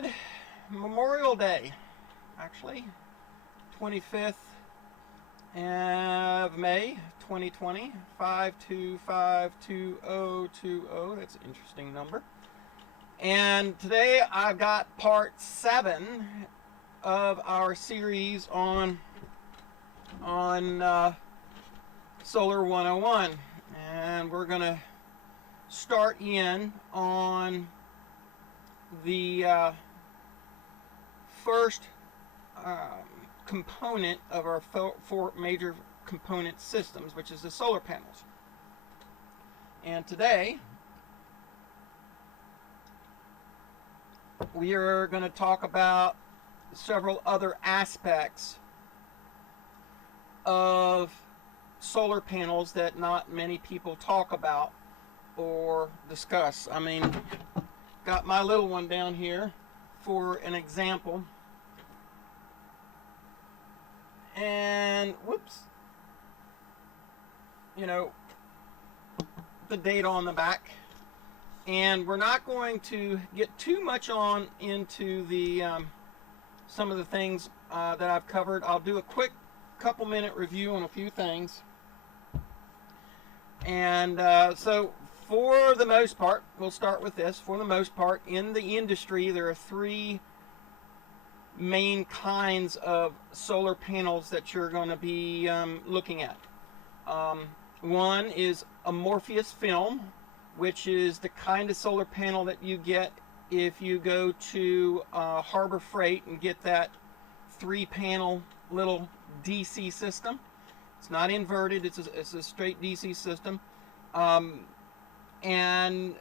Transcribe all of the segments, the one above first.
Good Memorial Day, actually, 25th of May, 2020, 5252020. That's an interesting number. And today I've got part 7 of our series on Solar 101. And we're going to start in on the first component of our four major component systems, which is the solar panels. And today we are going to talk about several other aspects of solar panels that not many people talk about or discuss. I mean, got my little one down here for an example. And whoops, the date on the back. And we're not going to get too much into the some of the things that I've covered. I'll do a quick couple-minute review on a few things. And so for the most part, we'll start with this. For the most part, in the industry, there are 3 main kinds of solar panels that you're going to be looking at. One is amorphous film, which is the kind of solar panel that you get if you go to Harbor Freight and get that 3-panel little DC system. It's not inverted, it's a straight DC system. And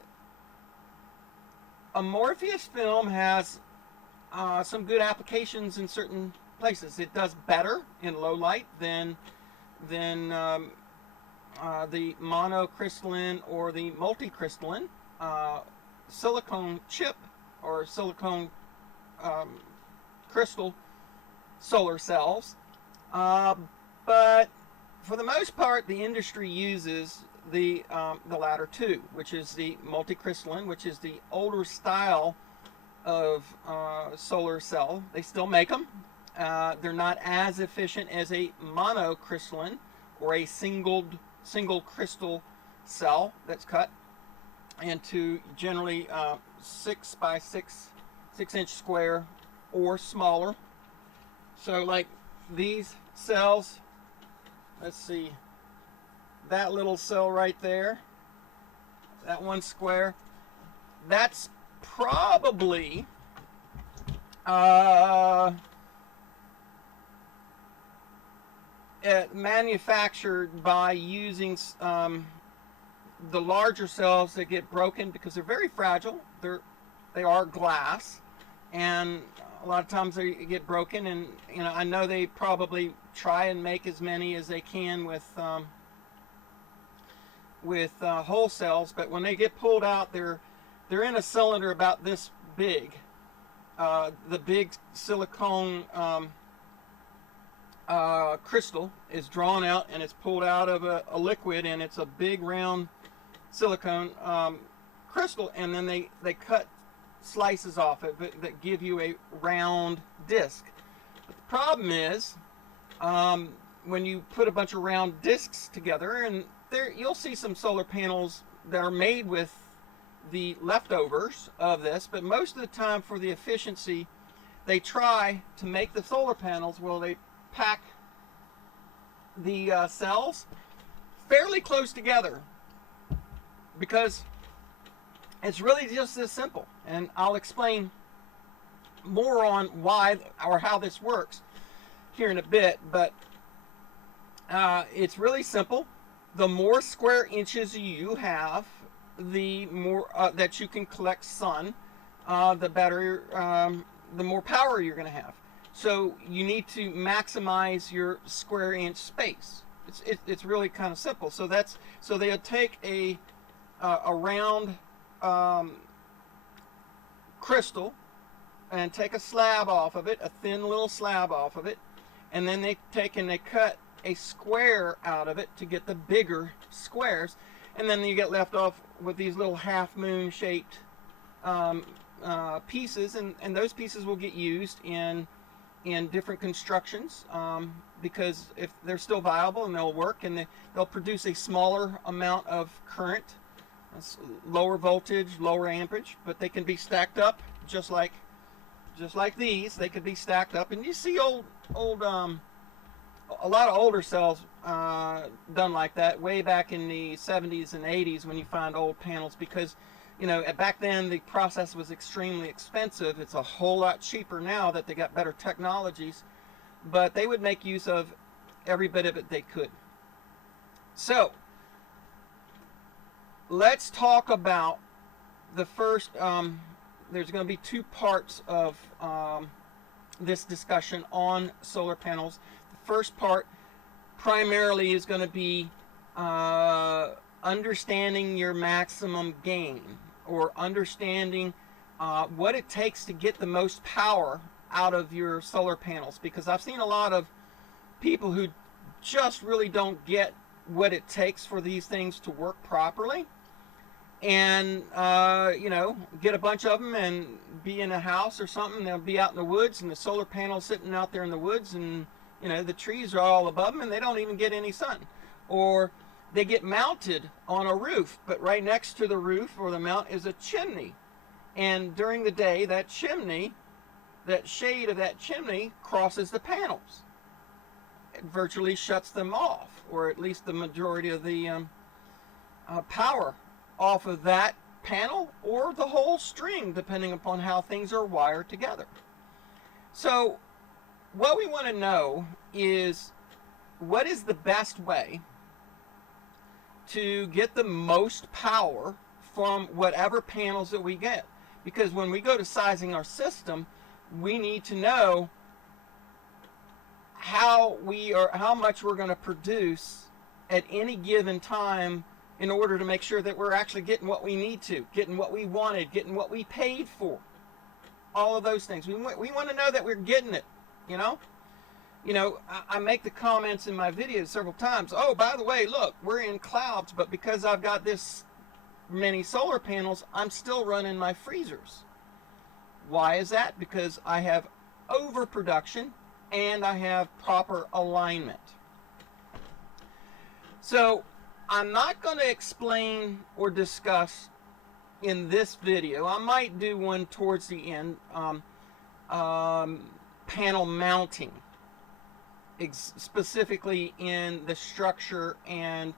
amorphous film has some good applications in certain places. It does better in low light than the monocrystalline or the multicrystalline silicone chip or silicone crystal solar cells. But for the most part, the industry uses the latter 2, which is the multicrystalline, which is the older style of solar cell. They still make them. They're not as efficient as a monocrystalline or a single crystal cell that's cut into generally 6 by 6 inch square or smaller. So like these cells, let's see, that little cell right there, that one square, that's probably manufactured by using the larger cells that get broken because they're very fragile. They are glass, and a lot of times they get broken. And I know they probably try and make as many as they can with whole cells, but when they get pulled out, they're in a cylinder about this big. The big silicone crystal is drawn out and it's pulled out of a liquid, and it's a big round silicone crystal, and then they cut slices off it that give you a round disc. But the problem is when you put a bunch of round discs together, and there you'll see some solar panels that are made with the leftovers of this, but most of the time for the efficiency, they try to make the solar panels, well, they pack the cells fairly close together because it's really just this simple. And I'll explain more on why or how this works here in a bit, but it's really simple. The more square inches you have, the more that you can collect sun, the better, the more power you're going to have. So you need to maximize your square inch space. It's really kind of simple. So they'll take a round crystal and take a slab off of it, a thin little slab off of it, and then they cut a square out of it to get the bigger squares, and then you get left off with these little half moon shaped pieces, and those pieces will get used in different constructions, because if they're still viable and they'll work, and they'll produce a smaller amount of current, lower voltage, lower amperage, but they can be stacked up just like these. They could be stacked up, and you see a lot of older cells done like that way back in the 70s and 80s when you find old panels, because back then the process was extremely expensive. It's a whole lot cheaper now that they got better technologies, but they would make use of every bit of it they could. So let's talk about the first, there's going to be two parts of this discussion on solar panels. The first part primarily is going to be understanding your maximum gain, or understanding what it takes to get the most power out of your solar panels, because I've seen a lot of people who just really don't get what it takes for these things to work properly, and get a bunch of them and be in a house or something. They'll be out in the woods, and the solar panel's sitting out there in the woods, and the trees are all above them, and they don't even get any sun. Or they get mounted on a roof, but right next to the roof or the mount is a chimney, and during the day that chimney, that shade of that chimney, crosses the panels. It virtually shuts them off, or at least the majority of the power off of that panel, or the whole string, depending upon how things are wired together. So what we want to know is, what is the best way to get the most power from whatever panels that we get? Because when we go to sizing our system, we need to know how much we're going to produce at any given time, in order to make sure that we're actually getting what we need to, getting what we wanted, getting what we paid for. All of those things. We want to know that we're getting it, I make the comments in my videos several times, oh, by the way, look, we're in clouds, but because I've got this many solar panels, I'm still running my freezers. Why is that? Because I have overproduction and I have proper alignment. So I'm not going to explain or discuss in this video. I might do one towards the end, panel mounting, specifically in the structure and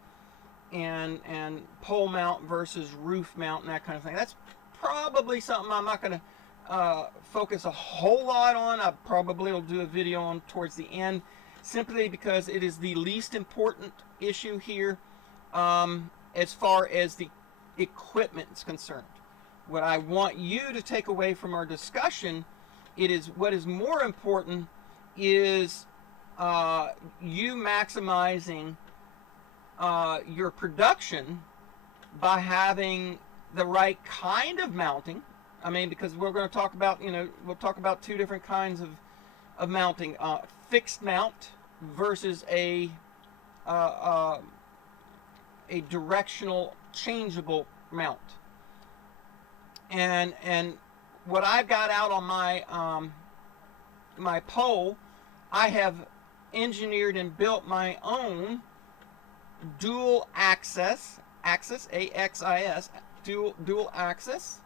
pole mount versus roof mount and that kind of thing. That's probably something I'm not going to focus a whole lot on. I probably will do a video on towards the end, simply because it is the least important issue here. As far as the equipment is concerned, what I want you to take away from our discussion, what is more important is you maximizing your production by having the right kind of mounting. I mean, because we're going to talk about, we'll talk about two different kinds of mounting: fixed mount versus a directional changeable mount. And what I've got out on my my pole, I have engineered and built my own dual axis AXIS dual axis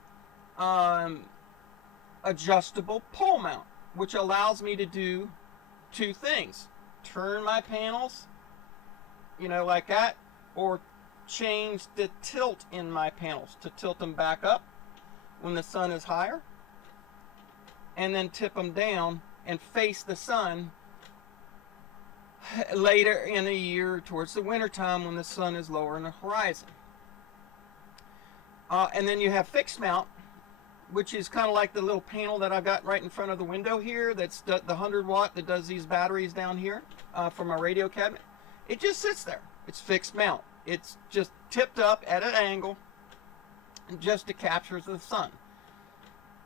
adjustable pole mount, which allows me to do two things: turn my panels, like that, or change the tilt in my panels to tilt them back up when the sun is higher, and then tip them down and face the sun later in the year towards the winter time when the sun is lower in the horizon. And then you have fixed mount, which is kind of like the little panel that I've got right in front of the window here. That's the 100 watt that does these batteries down here for my radio cabinet. It just sits there. It's fixed mount. It's just tipped up at an angle just to capture the sun.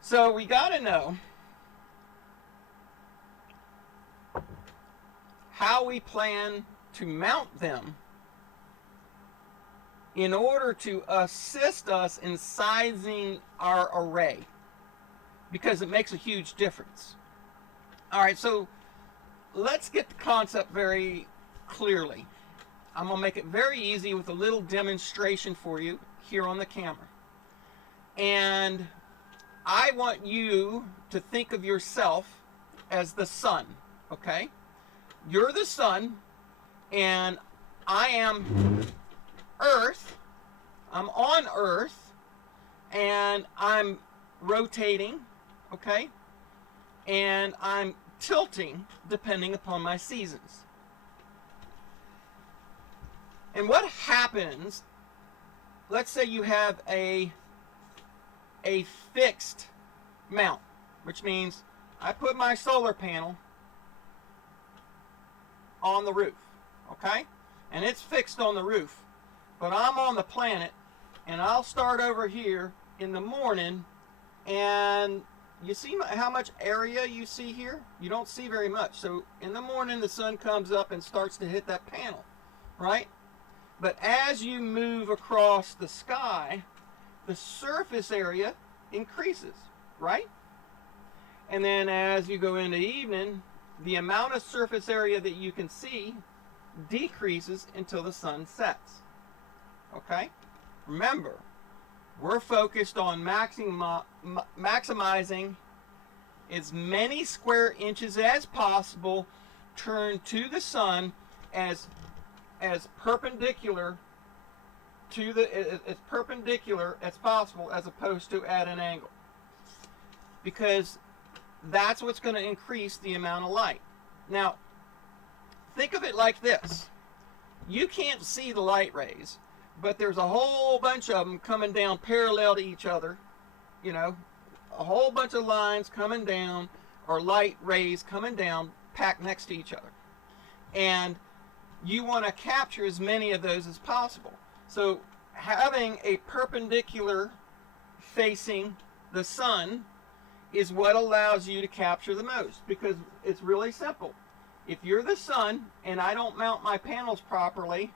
So we got to know how we plan to mount them in order to assist us in sizing our array. because it makes a huge difference. All right, so let's get the concept very clearly. I'm going to make it very easy with a little demonstration for you here on the camera. And I want you to think of yourself as the sun, okay? You're the sun, and I am Earth. I'm on Earth, and I'm rotating, okay? And I'm tilting depending upon my seasons. And what happens, let's say you have a fixed mount, which means I put my solar panel on the roof, okay? And it's fixed on the roof, but I'm on the planet, and I'll start over here in the morning, and you see how much area you see here? You don't see very much. So in the morning, the sun comes up and starts to hit that panel, right? But as you move across the sky, the surface area increases, right? And then as you go into evening, the amount of surface area that you can see decreases until the sun sets. Okay? Remember, we're focused on maximizing as many square inches as possible turned to the sun as perpendicular to as perpendicular as possible, as opposed to at an angle, because that's what's going to increase the amount of light. Now, think of it like this. You can't see the light rays, but there's a whole bunch of them coming down parallel to each other, you know, a whole bunch of lines coming down, or light rays coming down packed next to each other. And you want to capture as many of those as possible. So having a perpendicular facing the sun is what allows you to capture the most, because it's really simple. If you're the sun and I don't mount my panels properly,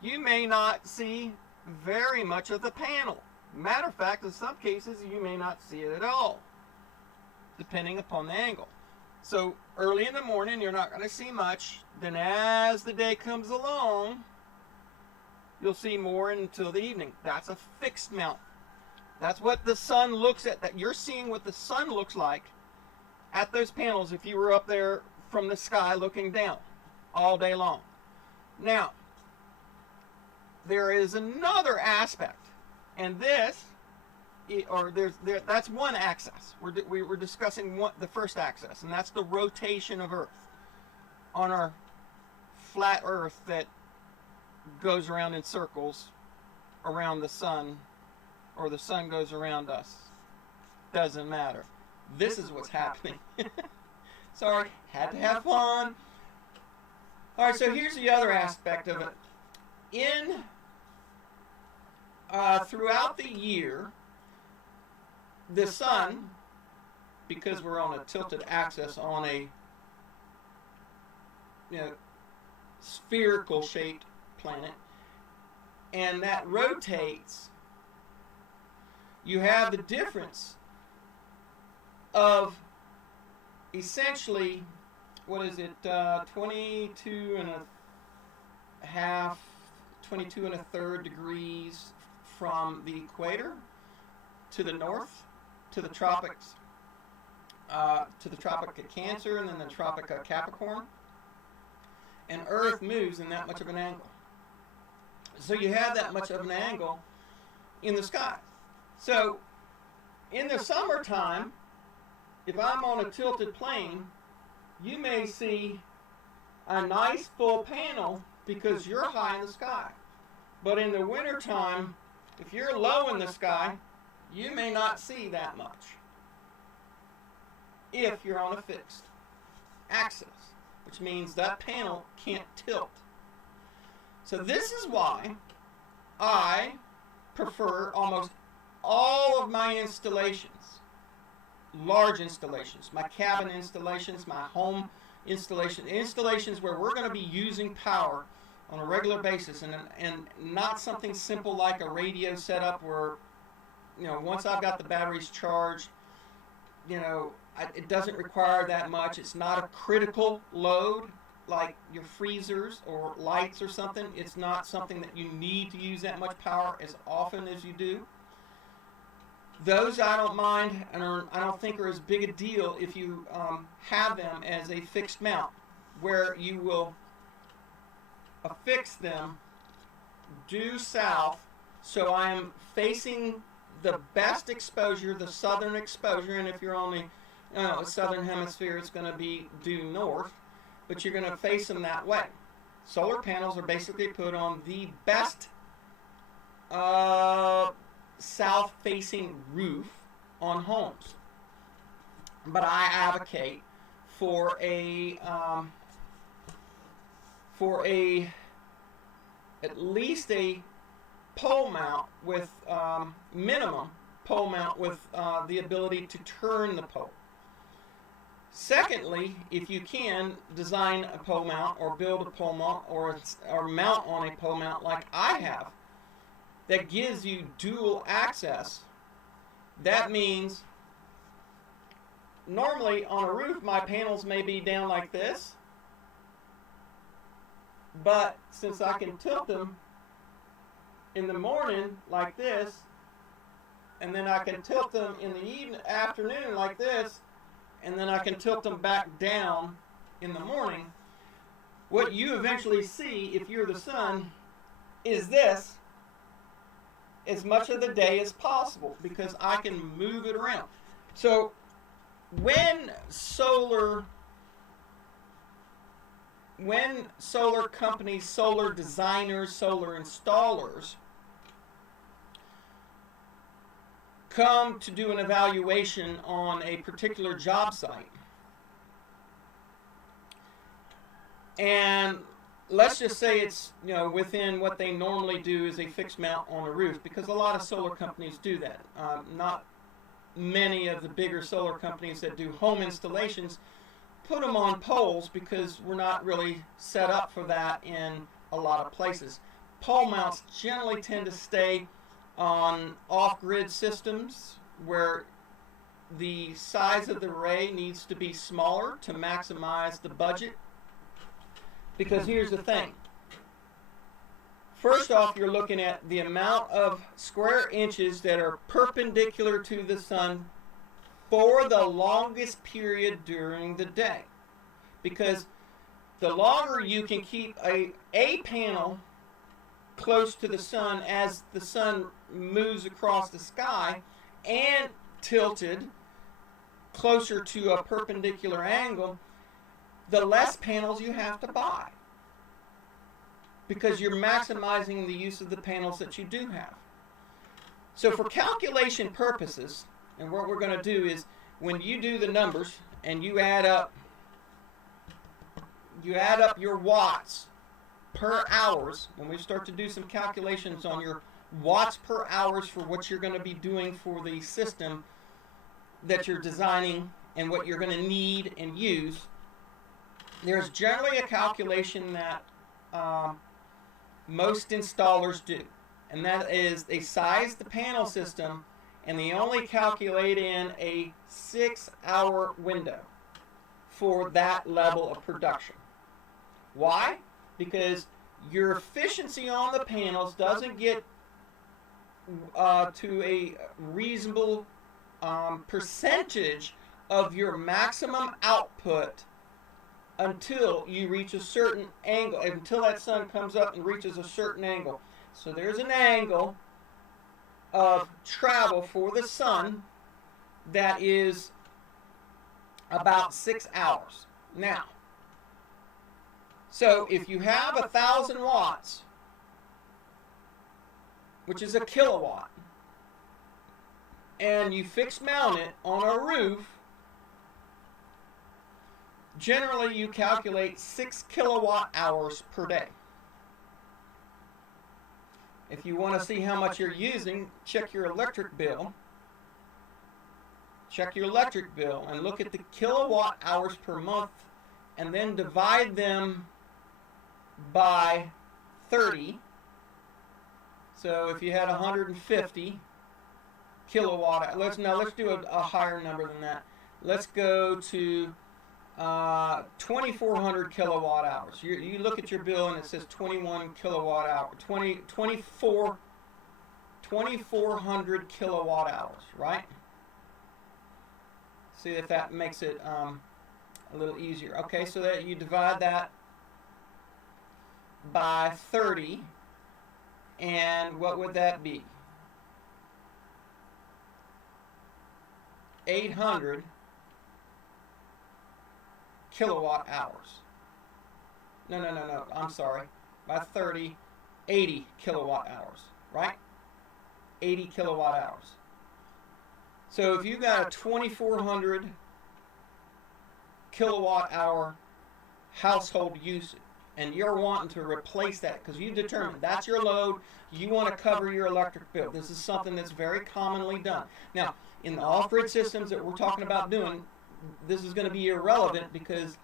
you may not see very much of the panel. Matter of fact, in some cases, you may not see it at all, depending upon the angle. So early in the morning, you're not going to see much. Then as the day comes along, you'll see more until the evening. That's a fixed mount. That's what the sun looks at. That you're seeing what the sun looks like at those panels if you were up there from the sky looking down all day long. Now, there is another aspect, and that's one axis. We're discussing the first axis, and that's the rotation of Earth on our flat Earth that goes around in circles around the sun, or the sun goes around us. Doesn't matter. This is what's happening. Sorry, had to have fun. All right, so here's the other aspect of it. Throughout the year, the sun, because we're on a tilted axis on a spherical shaped planet, and that rotates, you have the difference of essentially, 22 and a third degrees from the equator to the north, to the tropics, to the Tropic of Cancer, and then the Tropic of Capricorn. And Earth moves in that much of an angle. So you have that much of an angle in the sky. So in the summertime, if I'm on a tilted plane, you may see a nice full panel because you're high in the sky. But in the wintertime, if you're low in the sky, you may not see that much if you're on a fixed axis, which means that panel can't tilt. So this is why I prefer almost all of my installations, large installations, my cabin installations, my home installations where we're going to be using power on a regular basis, and not something simple like a radio setup where, once I've got the batteries charged, it doesn't require that much. It's not a critical load like your freezers or lights or something. It's not something that you need to use that much power as often as you do. Those I don't mind, and I don't think are as big a deal if you have them as a fixed mount, where you will affix them due south, so I am facing the best exposure, the southern exposure, and if you're only southern hemisphere, it's going to be due north, but you're going to face them that way. Solar panels are basically put on the best south-facing roof on homes, but I advocate for at least a pole mount with minimum pole mount with the ability to turn the pole. Secondly, if you can design a pole mount or build a pole mount or mount on a pole mount like I have, that gives you dual access. That means normally on a roof my panels may be down like this, but since I can tilt them in the morning like this, and then I can tilt them in the afternoon like this, and then I can tilt them back down in the morning, what you eventually see if you're the sun is this as much of the day as possible, because I can move it around. So when solar companies, solar designers, solar installers come to do an evaluation on a particular job site, and let's just say it's within what they normally do is a fixed mount on a roof, because a lot of solar companies do that. Not many of the bigger solar companies that do home installations put them on poles, because we're not really set up for that in a lot of places. Pole mounts generally tend to stay on off-grid systems where the size of the array needs to be smaller to maximize the budget. Because here's the thing. First off, you're looking at the amount of square inches that are perpendicular to the sun for the longest period during the day. Because the longer you can keep a panel close to the sun as the sun moves across the sky and tilted closer to a perpendicular angle, the less panels you have to buy, because you're maximizing the use of the panels that you do have. So for calculation purposes, and what we're going to do is, when you do the numbers and you add up your watts per hours, when we start to do some calculations on your watts per hours for what you're going to be doing for the system that you're designing and what you're going to need and use, there's generally a calculation that most installers do, and that is they size the panel system and they only calculate in a 6-hour window for that level of production. Why? Because your efficiency on the panels doesn't get to a reasonable percentage of your maximum output until you reach a certain angle, until that sun comes up and reaches a certain angle. So there's an angle of travel for the sun that is about 6 hours. Now, so if you have 1,000 watts, which is a kilowatt, and you fixed mount it on a roof, generally you calculate 6 kilowatt hours per day. If you want to see how much you're using, check your electric bill. Check your electric bill and look at the kilowatt hours per month, and then divide them by 30. So if you had 150 kilowatt, let's do a higher number than that. let's go to 2,400 kilowatt hours. You look at your bill and it says 21 kilowatt hour, 2,400 kilowatt hours, right? See if that makes it a little easier. Okay, so that you divide that by 30, and what would that be? 800 kilowatt hours. No, I'm sorry. By 30, 80 kilowatt hours, right? 80 kilowatt hours. So if you got a 2,400 kilowatt hour household usage, and you're wanting to replace that because you determined that's your load, you want to cover your electric bill. This is something that's very commonly done. Now, in the off-grid systems that we're talking about doing, this is going to be irrelevant because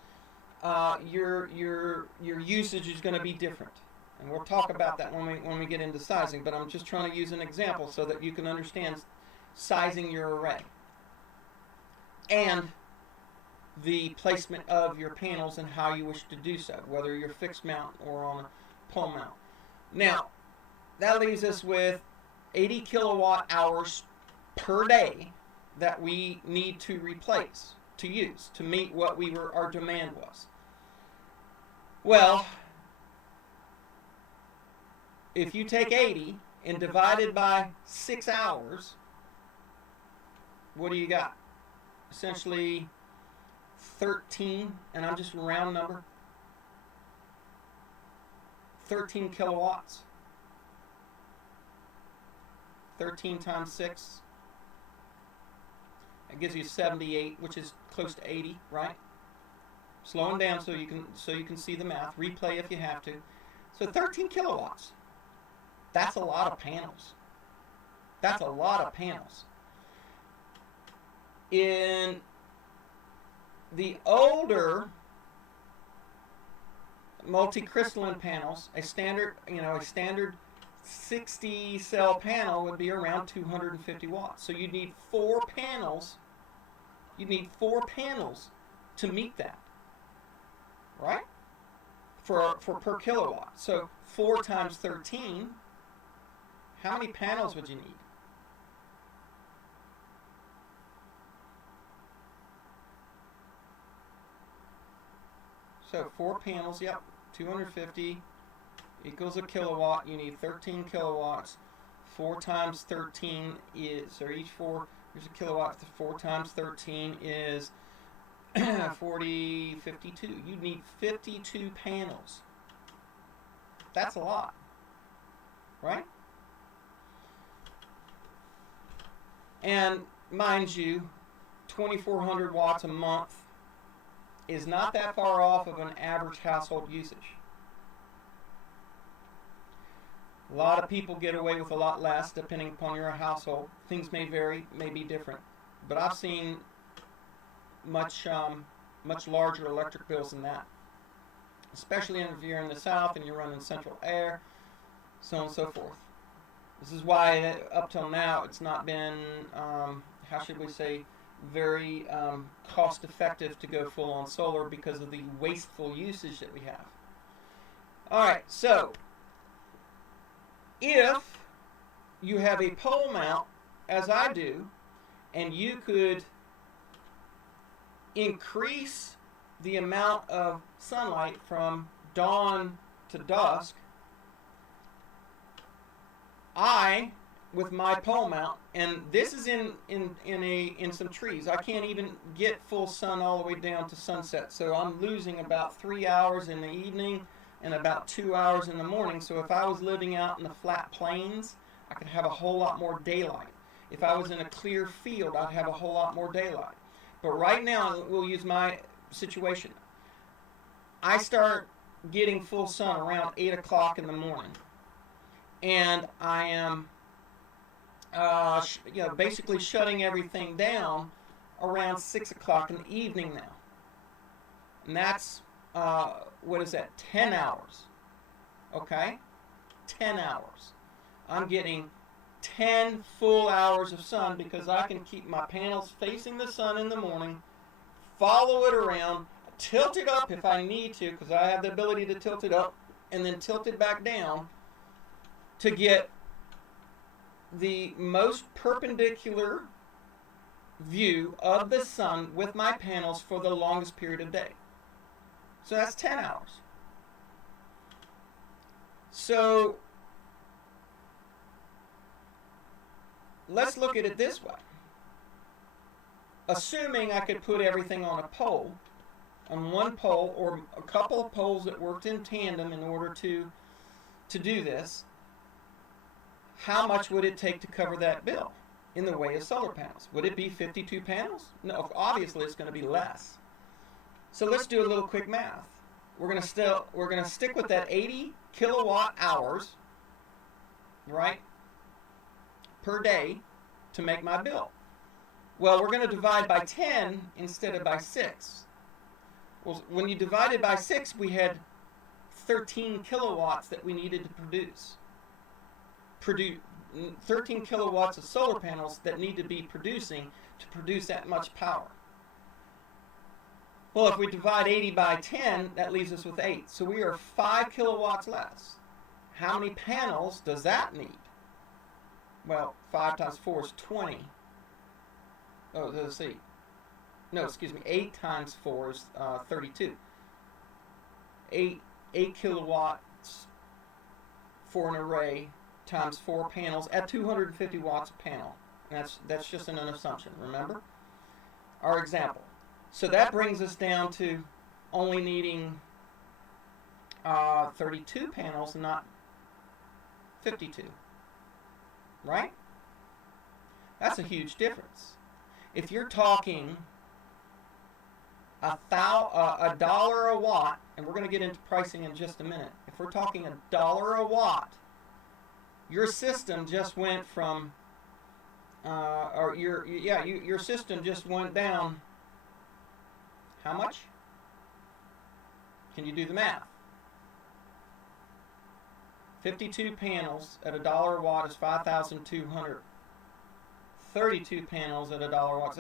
your usage is going to be different, and we'll talk about that when we get into sizing. But I'm just trying to use an example so that you can understand sizing your array and the placement of your panels and how you wish to do so, whether you're fixed mount or on a pole mount. Now, that leaves us with 80 kilowatt hours per day that we need to replace, to use, to meet what our demand was. Well, if you take 80 and divide it by 6 hours, what do you got? Essentially 13, and I'm just a round number, 13 kilowatts. 13 times 6, that gives you 78, which is close to 80, right? Slowing down so you can see the math. Replay if you have to. So 13 kilowatts. That's a lot of panels. That's a lot of panels. In the older multi-crystalline panels, a standard 60 cell panel would be around 250 watts. So you need 4 panels. You need 4 panels to meet that, right? For per kilowatt. So 4 times 13. How many panels would you need? So 4 panels, yep, 250 equals a kilowatt. You need 13 kilowatts. 4 times 13 is, so each 4, here's a kilowatt. 4 times 13 is 52. You need 52 panels. That's a lot, right? And mind you, 2,400 watts a month is not that far off of an average household usage. A lot of people get away with a lot less depending upon your household. Things may vary, may be different, but I've seen much larger electric bills than that, especially if you're in the south and you're running central air, so on and so forth. This is why up till now it's not been, how should we say, very cost effective to go full on solar because of the wasteful usage that we have. Alright, so if you have a pole mount, as I do, and you could increase the amount of sunlight from dawn to dusk, with my pole mount, and this is in some trees. I can't even get full sun all the way down to sunset, so I'm losing about 3 hours in the evening and about 2 hours in the morning. So if I was living out in the flat plains, I could have a whole lot more daylight. If I was in a clear field, I'd have a whole lot more daylight. But right now, we'll use my situation. I start getting full sun around 8 o'clock in the morning, and I am basically shutting everything down around 6 o'clock in the evening now. And that's, 10 hours. Okay? 10 hours. I'm getting 10 full hours of sun, because I can keep my panels facing the sun in the morning, follow it around, tilt it up if I need to, because I have the ability to tilt it up, and then tilt it back down to get the most perpendicular view of the sun with my panels for the longest period of day. So that's 10 hours. So let's look at it this way. Assuming I could put everything on a pole, on one pole or a couple of poles that worked in tandem in order to do this, how much would it take to cover that bill in the way of solar panels? Would it be 52 panels? No, obviously it's going to be less. So let's do a little quick math. We're going to stick with that 80 kilowatt hours, right, per day to make my bill. Well, we're going to divide by 10 instead of by 6. Well, when you divided by 6, we had 13 kilowatts that we needed to produce 13 kilowatts of solar panels that need to be producing to produce that much power. Well, if we divide 80 by 10, that leaves us with 8. So we are 5 kilowatts less. How many panels does that need? Well, 5 times 4 is 20. Oh, let's see. No, excuse me. 8 times 4 is 32. 8 kilowatts for an array times 4 panels at 250 watts a panel. That's just an assumption, remember? Our example. So that brings us down to only needing 32 panels and not 52. Right? That's a huge difference. If you're talking $1 a watt, and we're going to get into pricing in just a minute. If we're talking $1 a watt, your system just went from, your system just went down. How much? Can you do the math? 52 panels at $1 a watt is 5,200. 32 panels at $1 a watt.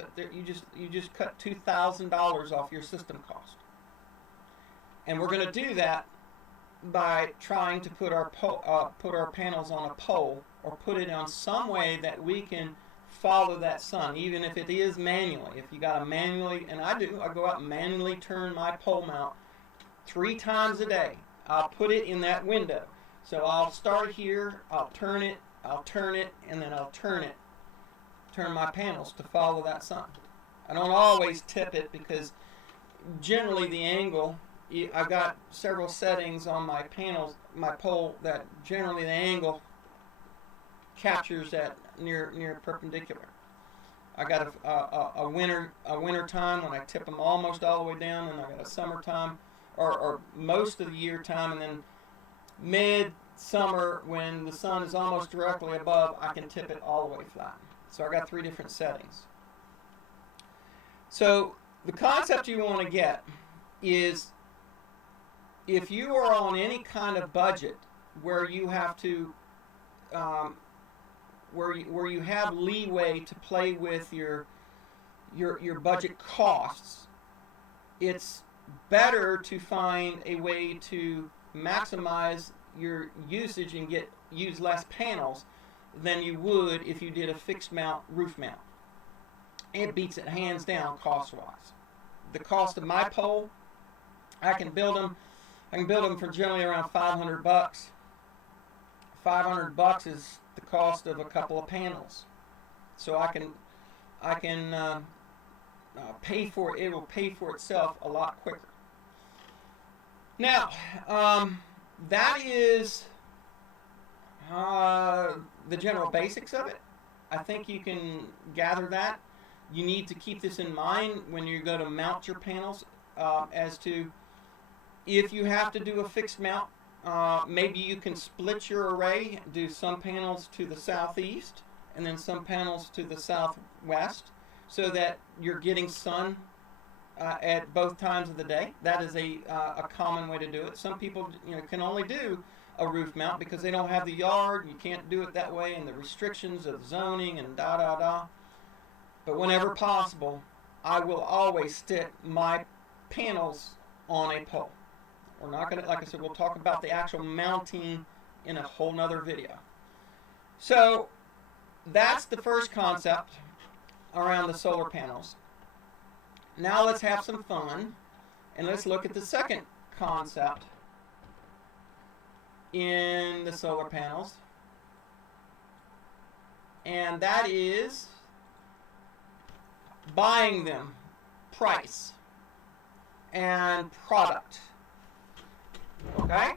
You just cut $2,000 off your system cost. And we're going to do that by trying to put our panels on a pole, or put it on some way that we can follow that sun, even if it is manually. If you got to manually, and I go out and manually turn my pole mount 3 times a day. I'll put it in that window. So I'll start here, I'll turn it, and then I'll turn my panels to follow that sun. I don't always tip it, because generally the angle, I've got several settings on my panels, my pole, that generally the angle captures that near perpendicular. I got a winter time when I tip them almost all the way down, and I got a summertime or most of the year time, and then mid-summer when the sun is almost directly above, I can tip it all the way flat. So I got 3 different settings. So the concept you want to get is, if you are on any kind of budget where you have to where you have leeway to play with your budget costs, it's better to find a way to maximize your usage and use less panels than you would if you did a fixed mount roof mount. It beats it hands down cost-wise. The cost of my pole, I can build them for generally around $500. $500 is the cost of a couple of panels. So I can pay for it. It will pay for itself a lot quicker. Now, that is the general basics of it. I think you can gather that. You need to keep this in mind when you go to mount your panels, as to if you have to do a fixed mount. Maybe you can split your array, do some panels to the southeast and then some panels to the southwest, so that you're getting sun at both times of the day. That is a common way to do it. Some people can only do a roof mount because they don't have the yard. You can't do it that way, and the restrictions of zoning and da da da. But whenever possible, I will always stick my panels on a pole. We're not going to, like I said, we'll talk about the actual mounting in a whole nother video. So that's the first concept around the solar panels. Now let's have some fun and let's look at the second concept in the solar panels, and that is buying them, price and product. Okay,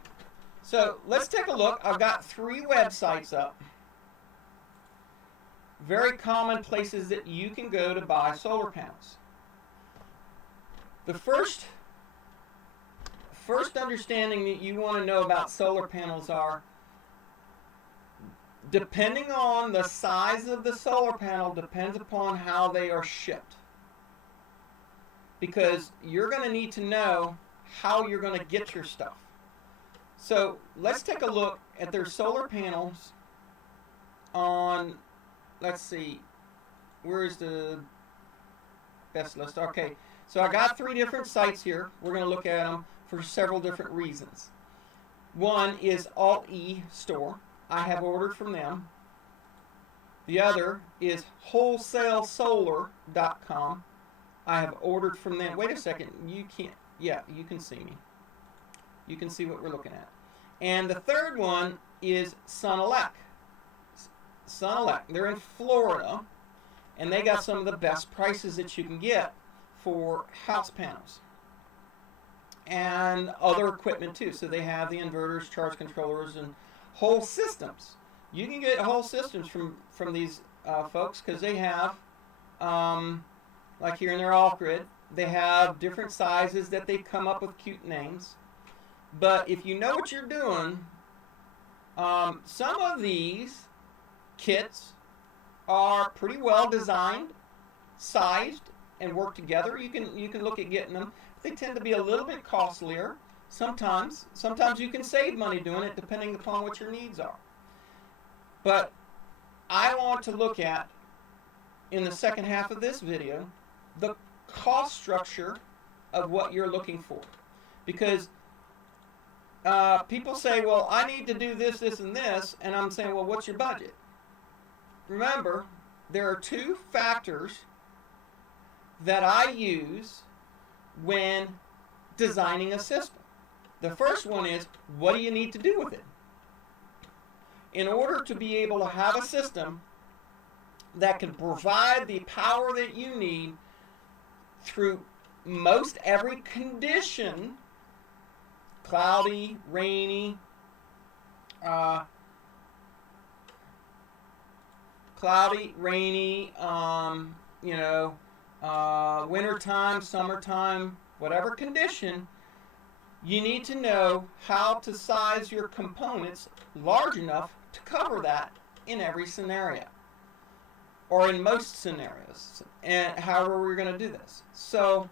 so let's take a look. I've got 3 websites up, very common places that you can go to buy solar panels. The first understanding that you want to know about solar panels are, depending on the size of the solar panel, depends upon how they are shipped. Because you're going to need to know how you're going to get your stuff. So let's take a look at their solar panels on, let's see, where's the best list? Okay, so I got 3 different sites here. We're going to look at them for several different reasons. One is Alt-E store. I have ordered from them. The other is wholesalesolar.com. I have ordered from them. Wait a second, you can't, yeah, you can see me. You can see what we're looking at. And the third one is Sunelec. Sunelec, they're in Florida, and they got some of the best prices that you can get for house panels and other equipment too. So they have the inverters, charge controllers, and whole systems. You can get whole systems from these folks, because they have, like here in their off-grid, they have different sizes that they've come up with cute names. But if you know what you're doing, some of these kits are pretty well designed, sized, and work together. You can look at getting them. They tend to be a little bit costlier. Sometimes you can save money doing it depending upon what your needs are. But I want to look at, in the second half of this video, the cost structure of what you're looking for. Because people say, well, I need to do this, this, and this, and I'm saying, well, what's your budget? Remember, there are 2 factors that I use when designing a system. The first one is, what do you need to do with it? In order to be able to have a system that can provide the power that you need through most every condition, cloudy, rainy, wintertime, summertime, whatever condition, you need to know how to size your components large enough to cover that in every scenario, or in most scenarios, and however we're going to do this. So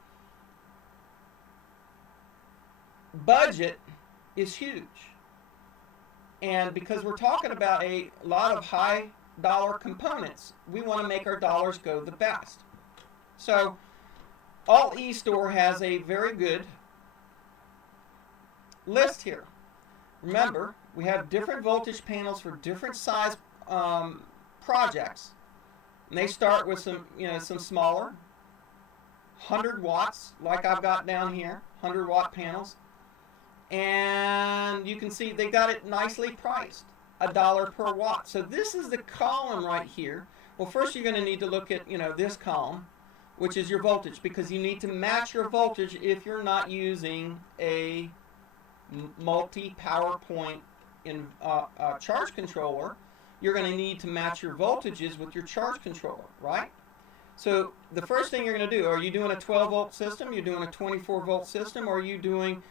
budget is huge, and because we're talking about a lot of high dollar components, we want to make our dollars go the best. So Alt-E store has a very good list here. Remember, we have different voltage panels for different size projects, and they start with some smaller, 100 watts, like I've got down here, 100-watt panels, and you can see they got it nicely priced, $1 per watt. So this is the column right here. Well, first you're going to need to look at this column, which is your voltage, because you need to match your voltage if you're not using a multi-power point in charge controller. You're going to need to match your voltages with your charge controller, right? So the first thing you're going to do, are you doing a 12-volt system, you're doing a 24-volt system, or are you doing,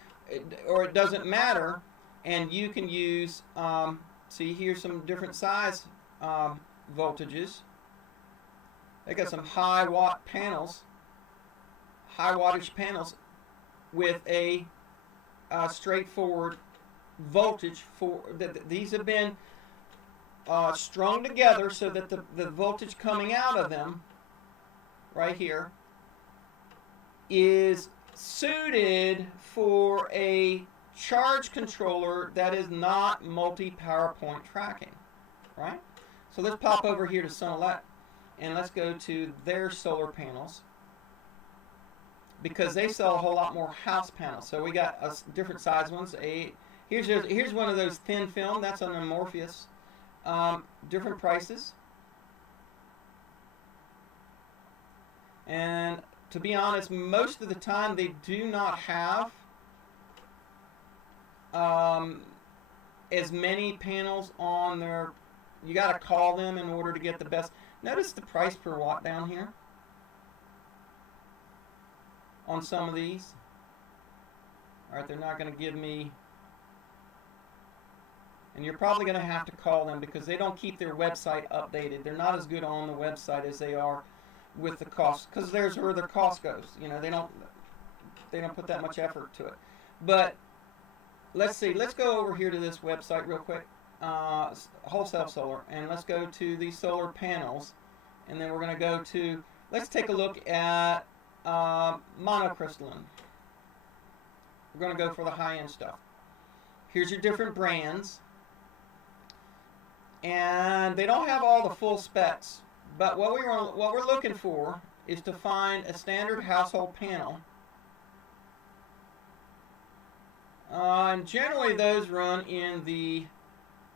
or it doesn't matter, and you can use, see here's some different size voltages. They got some high watt panels, high wattage panels with a straightforward voltage for these have been strung together so that the voltage coming out of them right here is suited for a charge controller that is not multi-power point tracking, right? So let's pop over here to Sunelect and let's go to their solar panels, because they sell a whole lot more house panels. So we got different size ones. Here's one of those thin film. That's an amorphous. Different prices. And to be honest, most of the time they do not have as many panels on their. You got to call them in order to get the best. Notice the price per watt down here on some of these. All right, they're not going to give me, and you're probably going to have to call them because they don't keep their website updated. They're not as good on the website as they are with the cost, because there's where their cost goes. You know, they don't put that much effort to it. But let's see. Let's go over here to this website real quick, Wholesale Solar, and let's go to these solar panels, and then we're going to go to. Let's take a look at monocrystalline. We're going to go for the high-end stuff. Here's your different brands, and they don't have all the full specs. But what we're looking for is to find a standard household panel, and generally those run in the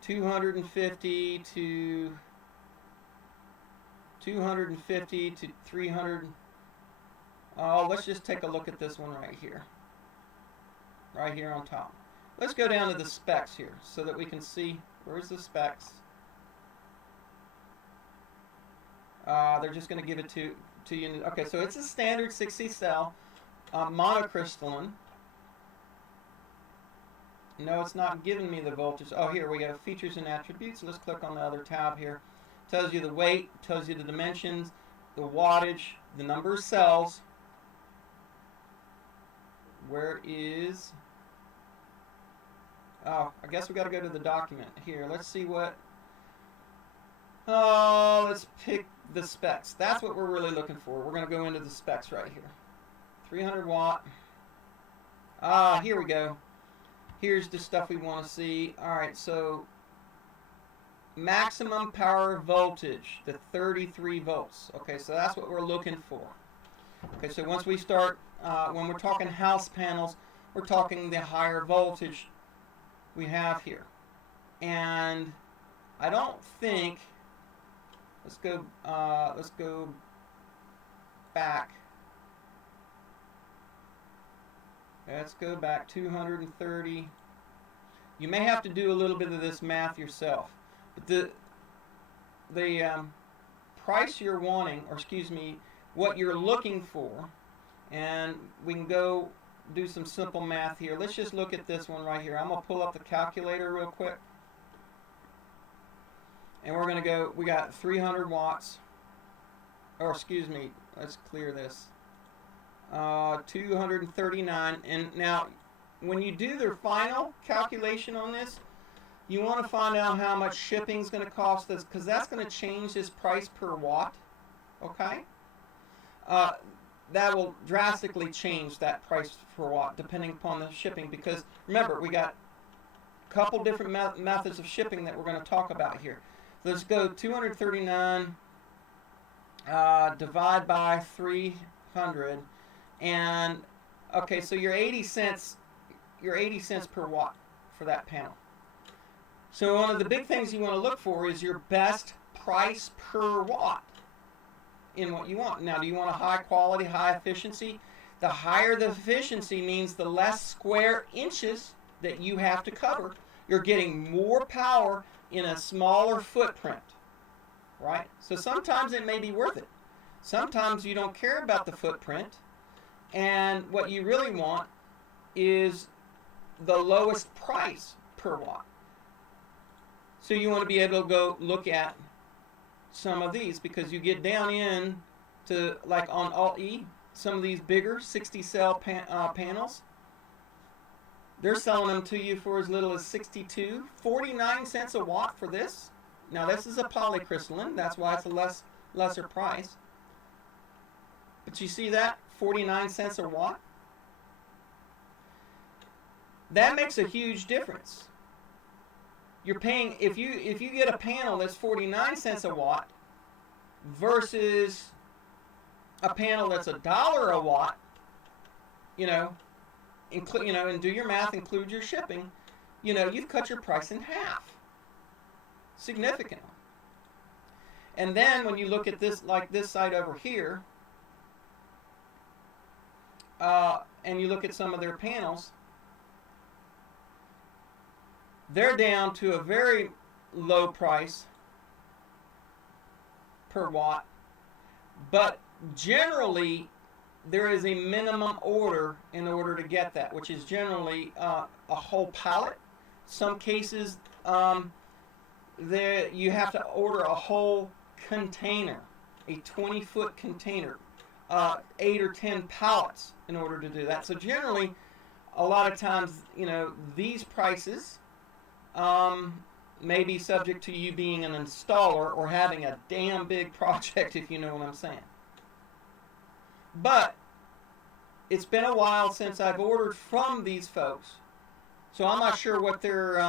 250 to 300. Let's just take a look at this one right here on top. Let's go down to the specs here so that we can see where's the specs. They're just going to give it to you. Okay, so it's a standard 60 cell monocrystalline. No, it's not giving me the voltage. Oh, here we go. Features and attributes. Let's click on the other tab here. Tells you the weight, tells you the dimensions, the wattage, the number of cells. Where is... Oh, I guess we got to go to the document here. Let's see what... Oh, let's pick the specs. That's what we're really looking for. We're going to go into the specs right here. 300 watt. Here we go. Here's the stuff we want to see. Alright, so maximum power voltage, the 33 volts. Okay, so that's what we're looking for. Okay, so once we start, when we're talking house panels, we're talking the higher voltage we have here. And I don't think, let's go back. Let's go back 230. You may have to do a little bit of this math yourself. But the price you're wanting, or excuse me, what you're looking for, and we can go do some simple math here. Let's just look at this one right here. I'm going to pull up the calculator real quick. And we're going to go, we got 300 watts. Or excuse me, let's clear this. 239. And now, when you do the final calculation on this, you want to find out how much shipping is going to cost us, because that's going to change this price per watt. Okay? That will drastically change that price per watt depending upon the shipping, because remember, we got a couple different methods of shipping that we're going to talk about here. Let's go 239 divide by 300, and okay, so you're 80 cents per watt for that panel. So one of the big things you want to look for is your best price per watt in what you want. Now, do you want a high quality, high efficiency? The higher the efficiency means the less square inches that you have to cover. You're getting more power in a smaller footprint, right? So sometimes it may be worth it. Sometimes you don't care about the footprint, and what you really want is the lowest price per watt. So you want to be able to go look at some of these, because you get down in to, like on Alt-E, some of these bigger 60 cell panels, They're selling them to you for as little as 62, 49 cents a watt for this. Now this is a polycrystalline, that's why it's a lesser price. But you see that? 49 cents a watt? That makes a huge difference. You're paying, if you get a panel that's 49 cents a watt versus a panel that's $1 a watt, and do your math, include your shipping, you've cut your price in half, significantly. And then when you look at this, like this site over here, and you look at some of their panels, they're down to a very low price per watt, but generally there is a minimum order in order to get that, which is generally a whole pallet. Some cases you have to order a whole container, a 20-foot container, 8 or 10 pallets in order to do that. So generally, a lot of times, these prices may be subject to you being an installer or having a damn big project, if you know what I'm saying. But it's been a while since I've ordered from these folks, so I'm not sure what their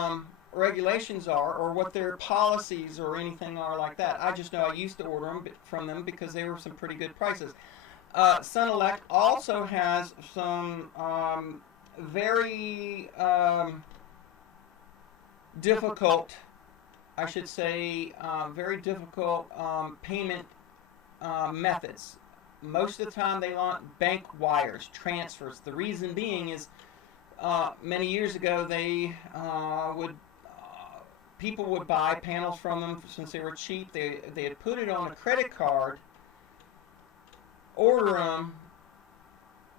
regulations are or what their policies or anything are like that. I just know I used to order them from them because they were some pretty good prices. Sunelect also has some very difficult, I should say, very difficult payment methods. Most of the time they want bank wires, transfers. The reason being is many years ago they people would buy panels from them since they were cheap. They had put it on a credit card, order them,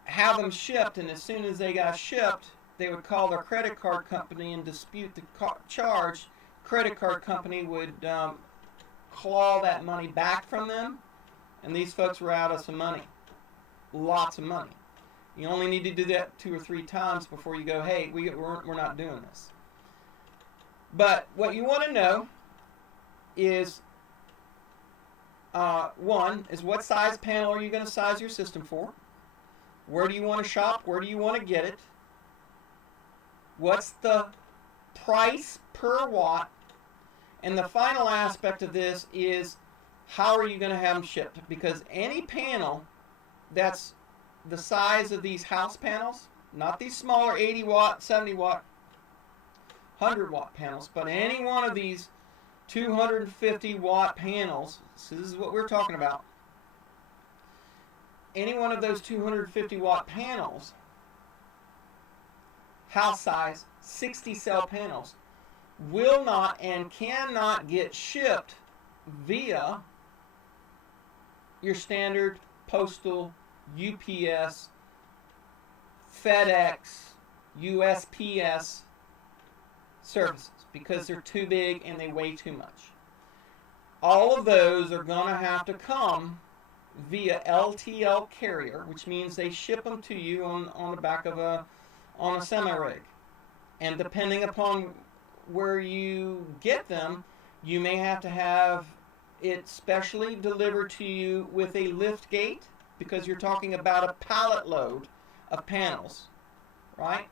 have them shipped, and as soon as they got shipped, they would call their credit card company and dispute the charge. Credit card company would claw that money back from them, and these folks were out of some money, lots of money. You only need to do that 2 or 3 times before you go, hey, we're not doing this. But what you want to know is, one, is what size panel are you going to size your system for? Where do you want to shop? Where do you want to get it? What's the price per watt? And the final aspect of this is, how are you going to have them shipped? Because any panel that's the size of these house panels, not these smaller 80 watt, 70 watt, 100 watt panels, but any one of these 250 watt panels, so this is what we're talking about, any one of those 250 watt panels, house size, 60 cell panels, will not and cannot get shipped via your standard postal, UPS, FedEx, USPS services because they're too big and they weigh too much. All of those are going to have to come via LTL carrier, which means they ship them to you on the back of a semi-rig. And depending upon where you get them, you may have to have it specially delivered to you with a lift gate, because you're talking about a pallet load of panels, right?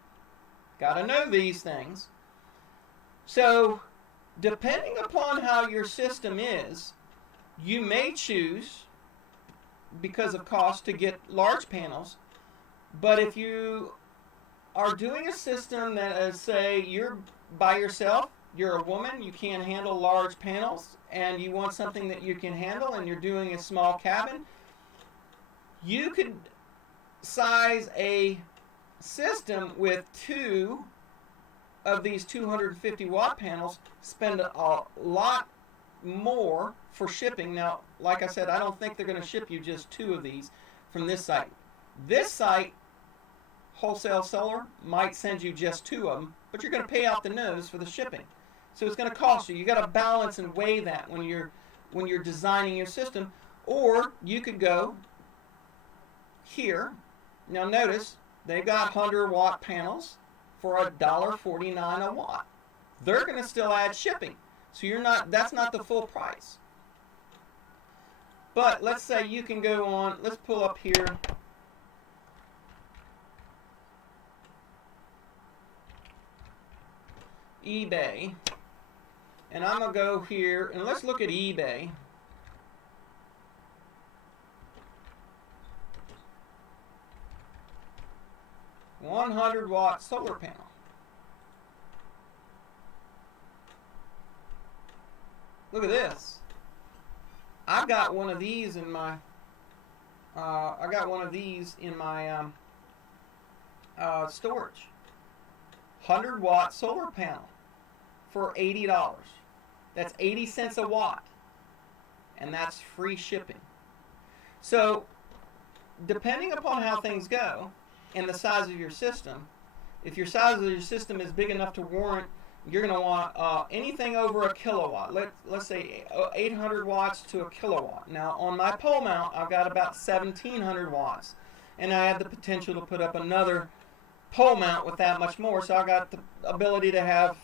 Got to know these things. So, depending upon how your system is, you may choose, because of cost, to get large panels. But if you are doing a system that is, say, you're by yourself, you're a woman, you can't handle large panels, and you want something that you can handle, and you're doing a small cabin, you could size a system with 2 of these 250 watt panels, spend a lot more for shipping. Now, like I said, I don't think they're going to ship you just 2 of these from this site. This site, wholesale seller, might send you just 2 of them, but you're going to pay out the nose for the shipping. So it's going to cost you. You got to balance and weigh that when you're designing your system. Or you could go here. Now notice they've got 100 watt panels, for $1.49 a watt. They're going to still add shipping. So that's not the full price. But let's say you can go on, let's pull up here. eBay. And I'm going to go here and let's look at eBay. $100-watt solar panel. Look at this. I've got one of these in my storage. 100-watt solar panel for $80. That's 80 cents a watt. And that's free shipping. So, depending upon how things go and the size of your system, if your size of your system is big enough to warrant, you're going to want anything over a kilowatt. Let's say 800 watts to a kilowatt. Now, on my pole mount, I've got about 1,700 watts. And I have the potential to put up another pole mount with that much more. So I got the ability to have,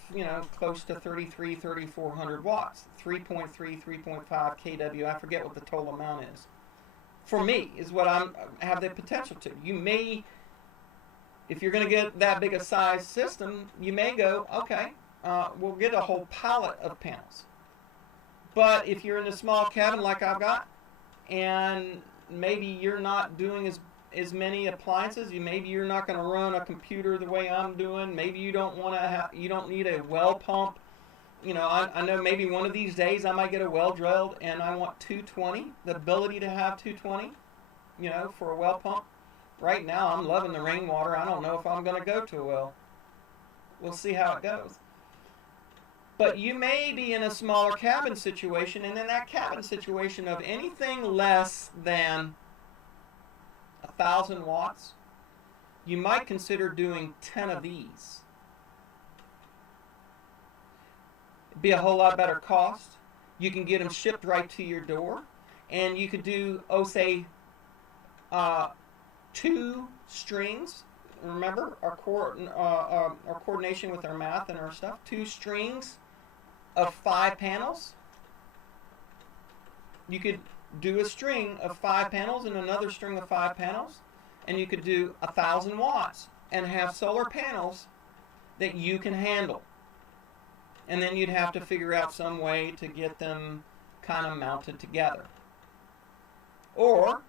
close to 3,400 watts. 3.3, 3.5 kW. I forget what the total amount is. For me, is what I have the potential to. You may, if you're going to get that big a size system, you may go, okay, we'll get a whole pallet of panels. But if you're in a small cabin like I've got, and maybe you're not doing as many appliances, maybe you're not going to run a computer the way I'm doing. Maybe you don't need a well pump. I know maybe one of these days I might get a well drilled and I want 220, the ability to have 220, for a well pump. Right now I'm loving the rainwater. I don't know if I'm going to go to a well. We'll see how it goes. But you may be in a smaller cabin situation, and in that cabin situation of anything less than 1,000 watts, you might consider doing 10 of these. It'd be a whole lot better cost. You can get them shipped right to your door, and you could do, say, 2 strings. Remember our coordination with our math and our stuff. 2 strings of 5 panels. You could do a string of 5 panels and another string of 5 panels, and you could do 1,000 watts and have solar panels that you can handle. And then you'd have to figure out some way to get them kind of mounted together. Or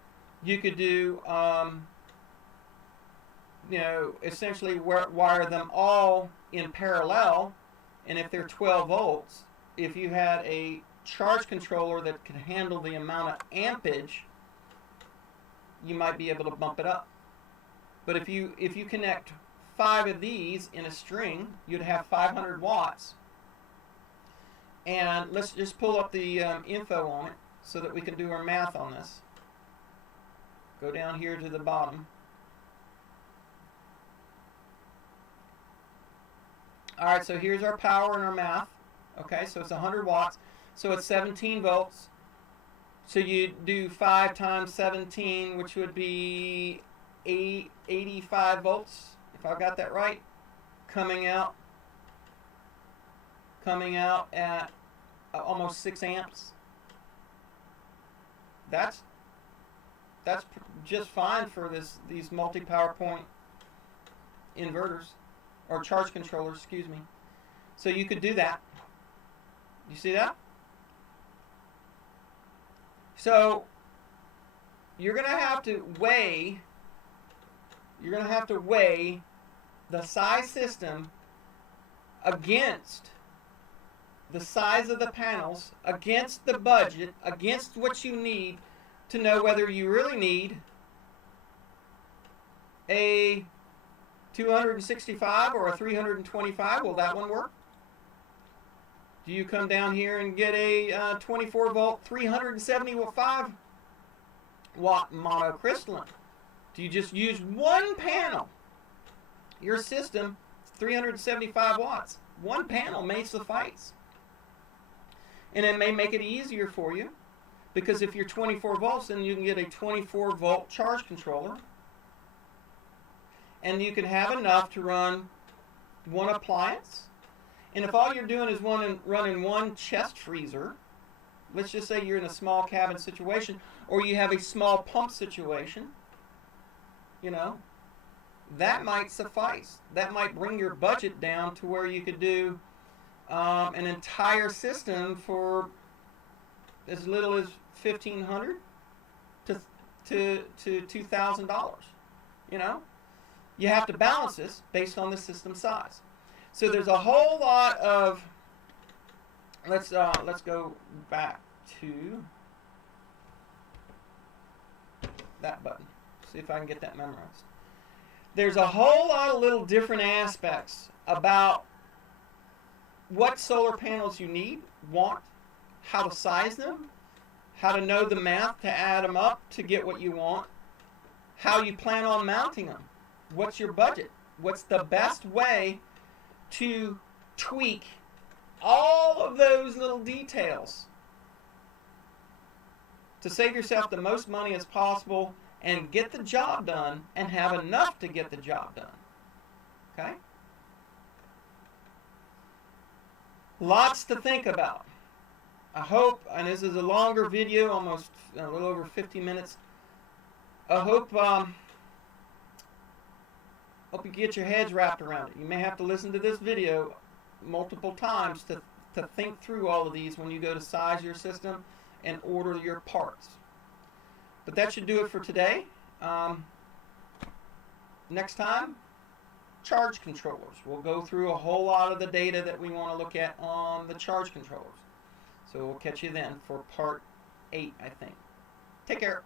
you could do, essentially wire them all in parallel, and if they're 12 volts, if you had a charge controller that could handle the amount of ampage, you might be able to bump it up. But if you connect 5 of these in a string, you'd have 500 watts. And let's just pull up the info on it so that we can do our math on this. Go down here to the bottom. Alright, so here's our power and our math. Okay, so it's 100 watts. So it's 17 volts. So you do 5 times 17, which would be 85 volts, if I've got that right, coming out at almost 6 amps. That's just fine for these multi-power point inverters, or charge controllers, excuse me. So you could do that. You see that? So you're going to have to weigh the size system against the size of the panels, against the budget, against what you need to know whether you really need a 265 or a 325. Will that one work? Do you come down here and get a 24 volt 375 watt monocrystalline? Do you just use one panel? Your system is 375 watts. One panel may suffice. And it may make it easier for you, because if you're 24 volts, then you can get a 24 volt charge controller, and you can have enough to run one appliance. And if all you're doing is running one chest freezer, let's just say you're in a small cabin situation, or you have a small pump situation, you know, that might suffice. That might bring your budget down to where you could do an entire system for as little as $1,500 to $2,000. You know, you have to balance this based on the system size. So there's a whole lot of. Let's go back to that button. See if I can get that memorized. There's a whole lot of little different aspects about what solar panels you want, how to size them, how to know the math to add them up to get what you want, how you plan on mounting them, what's your budget, what's the best way to tweak all of those little details to save yourself the most money as possible and get the job done and have enough to get the job done. Okay? Lots to think about. I hope, and this is a longer video, almost a little over 50 minutes. I hope you get your heads wrapped around it. You may have to listen to this video multiple times to think through all of these when you go to size your system and order your parts. But that should do it for today. Next time, charge controllers. We'll go through a whole lot of the data that we want to look at on the charge controllers. So we'll catch you then for part 8, I think. Take care.